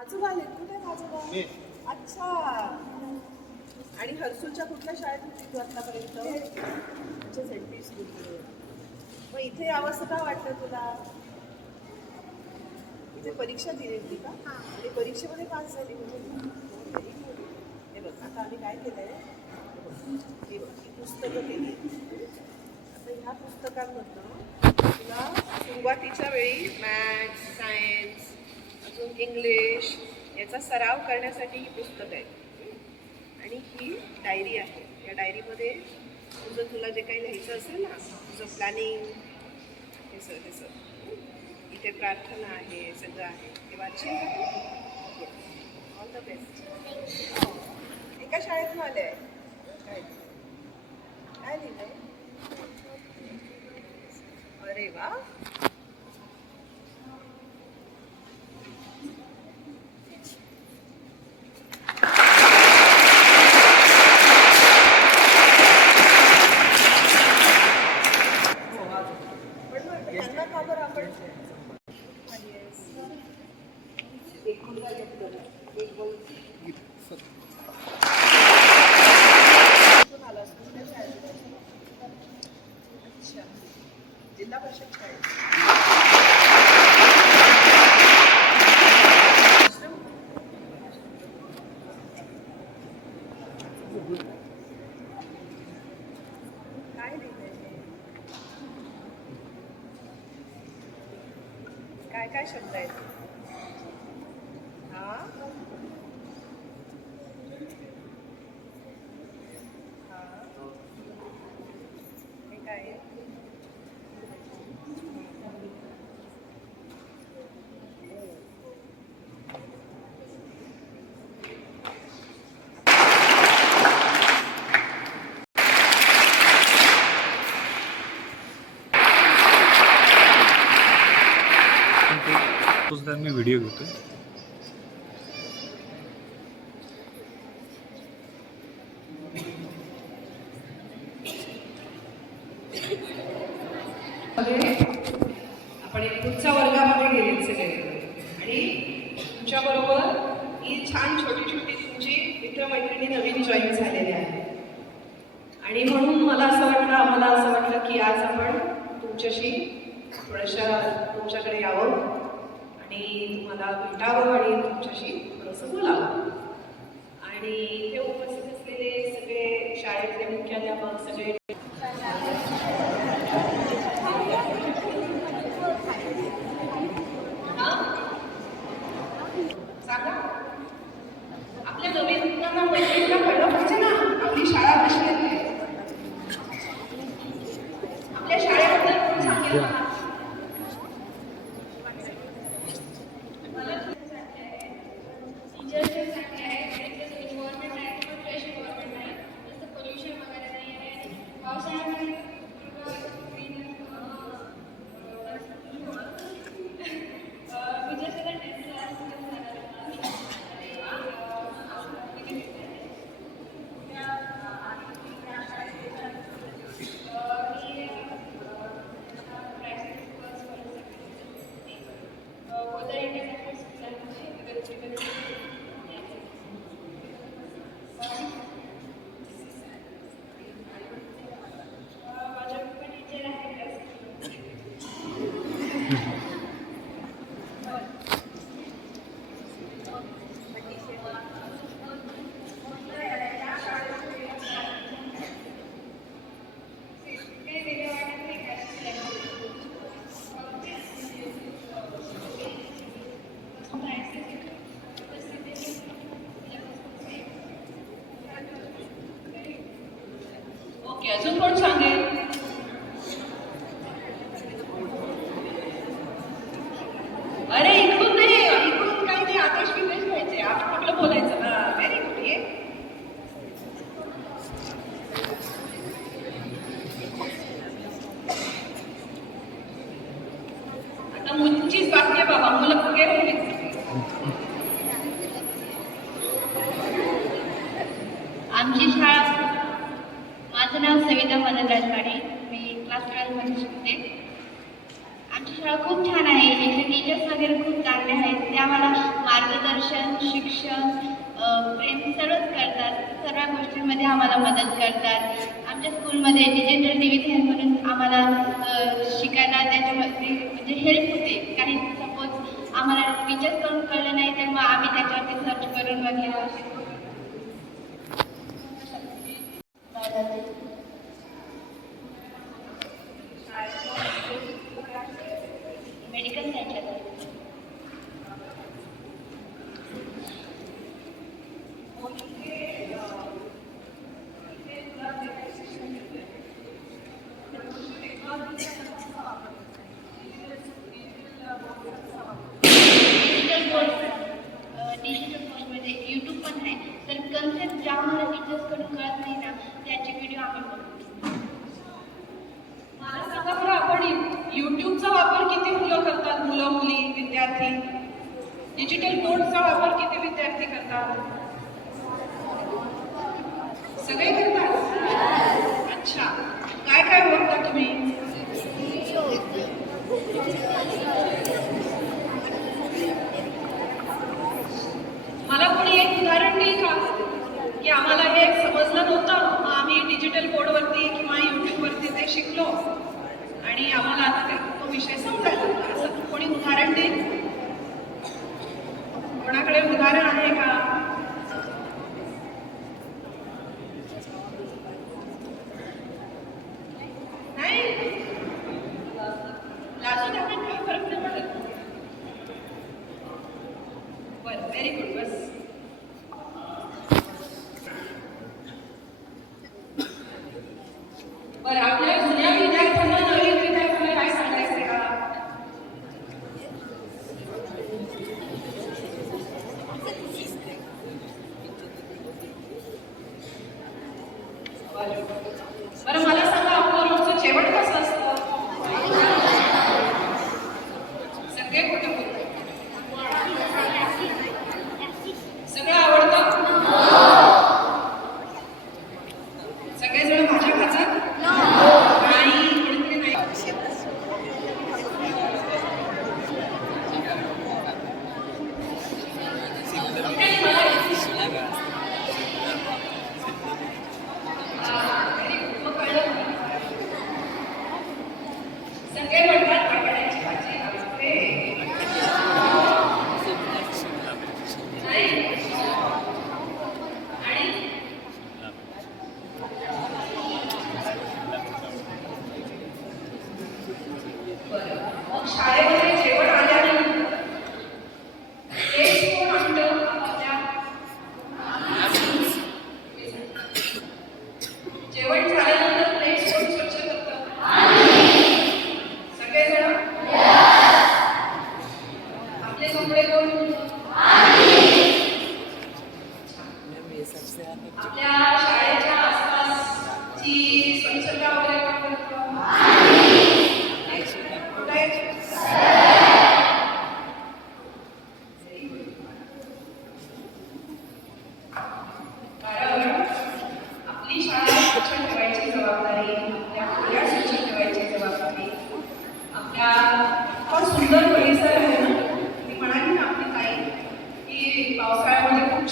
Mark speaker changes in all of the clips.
Speaker 1: आजोबा आले कुठे आहे आजोबा. अच्छा. आणि हर्सूलच्या कुठल्या शाळेत होती तू आतापर्यंत. मग इथे यावंसं का वाटतं तुला? इथे परीक्षा दिली होती का? आणि परीक्षेमध्ये पास झाली म्हणजे. हे बघ आता आम्ही काय केलंय? हे बघ ही पुस्तकं केली. आता ह्या पुस्तकांमधनं तुला सुरुवातीच्या वेळी मॅथ्स सायन्स अजून इंग्लिश याचा सराव करण्यासाठी ही पुस्तक आहे आणि ही डायरी आहे. या डायरीमध्ये तुझं तुला जे काही लिहायचं असेल ना तुझं प्लॅनिंग हे सर हे सर इथे प्रार्थना आहे सगळं आहे. ते वाचशील का ऑल द बेस्ट एका शाळेतून आले आहे. काय लिहिलं अरे वा पण मग त्यांना का बरं आपण एक मुलगा घेतला एक मुलगी कुठून आलास? कुठल्या शाळेतून आलास? अच्छा जिल्हा परिषद शाळेत. काय लिहिलंय काय काय शब्द आहेत हा हा हे काय आहे?
Speaker 2: तोच मी व्हिडिओ घेतो
Speaker 3: आपण एक पुढच्या वर्गामध्ये गेले सगळे. आणि तुमच्याबरोबर ही छान छोटी छोटी तुमची मित्रमैत्रिणी नवीन जॉईन झालेली आहे आणि म्हणून मला असं वाटलं आम्हाला असं वाटलं की आज आपण तुमच्याशी थोड्याशा तुमच्याकडे यावं आणि तुम्हाला भेटावं आणि तुमच्याशी थोडंसं बोलावं. आणि ते उपस्थित असलेले सगळे शाळेतले मुख्याध्यापक सगळे सांगा आपल्या नवीन मुलांना मैत्रिणीला कळलं पाहिजे ना आपली शाळा कशी आहे ते. आपल्या शाळेबद्दल कोण सांगेल मला?
Speaker 4: टीचर्स जे चांगले आहेत त्यांचं एन्व्हायरमेंट आहे ते पण फ्रेश एन्व्हायरमेंट आहे जास्त पोल्युशन वगैरे नाही आहे आणि पावसाळ्यामध्ये टीचर्सला टेस्ट वॉटर इंडिया माझ्या पण टीचर आहे ते वेगळं वाटत नाही
Speaker 3: ओके अजून कोण सांगेल? अरे इकडून नाही इकडून काही नाही आदेश विदेश घ्यायचे. आपण आपलं बोलायचं. ना व्हेरी गुड ये. आता मुलींचीच बातमी बाबा मुलं फुगे मुलीच
Speaker 4: आमची शाळा माझं नाव सविता मदन मी क्लास ट्वेल्थमध्ये शिकते. आमची शाळा खूप छान आहे. इथे टीचर्स वगैरे खूप चांगले आहेत. ते आम्हाला मार्गदर्शन
Speaker 5: शिक्षण प्रेम सर्वच करतात. सर्व गोष्टींमध्ये आम्हाला मदत करतात. आमच्या स्कूलमध्ये डिजिटल डिव्हिजन म्हणून आम्हाला शिकायला त्याच्यामध्ये म्हणजे हेल्प होते. काही सपोज आम्हाला टीचर्सकडून कळलं नाही तर मग आम्ही त्याच्यावरती सर्च करून वगैरे डिजिटल कोर्स डिजिटल कोर्समध्ये यूट्यूब पण आहे. तर कन्सेप्ट ज्या आम्हाला टीचर्सकडून कळत नाही ना त्याचे व्हिडिओ आम्ही बघतो.
Speaker 3: मला सांगा बरं आपण यूट्यूबचा वापर किती मुलं करतात? मुलं मुली विद्यार्थी? डिजिटल बोर्डचा वापर किती विद्यार्थी करतात? सगळे करतात? अच्छा. काय काय बघता तुम्ही? मला कोणी एक उदाहरण देईल का? की आम्हाला हे समजलं नव्हतं. आम्ही डिजिटल बोर्डवरती किंवा युट्यूबवरती ते शिकलो. आणि आम्हाला आता ते तो विषय समजायला असं कोणी उदाहरण देईल? कोणाकडे उदाहरण आहे का नाही लाजून आपण काही फरक नाही पडत बरं व्हेरी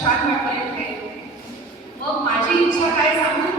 Speaker 3: छान वाटते इथे. मग माझी इच्छा काय सांगू?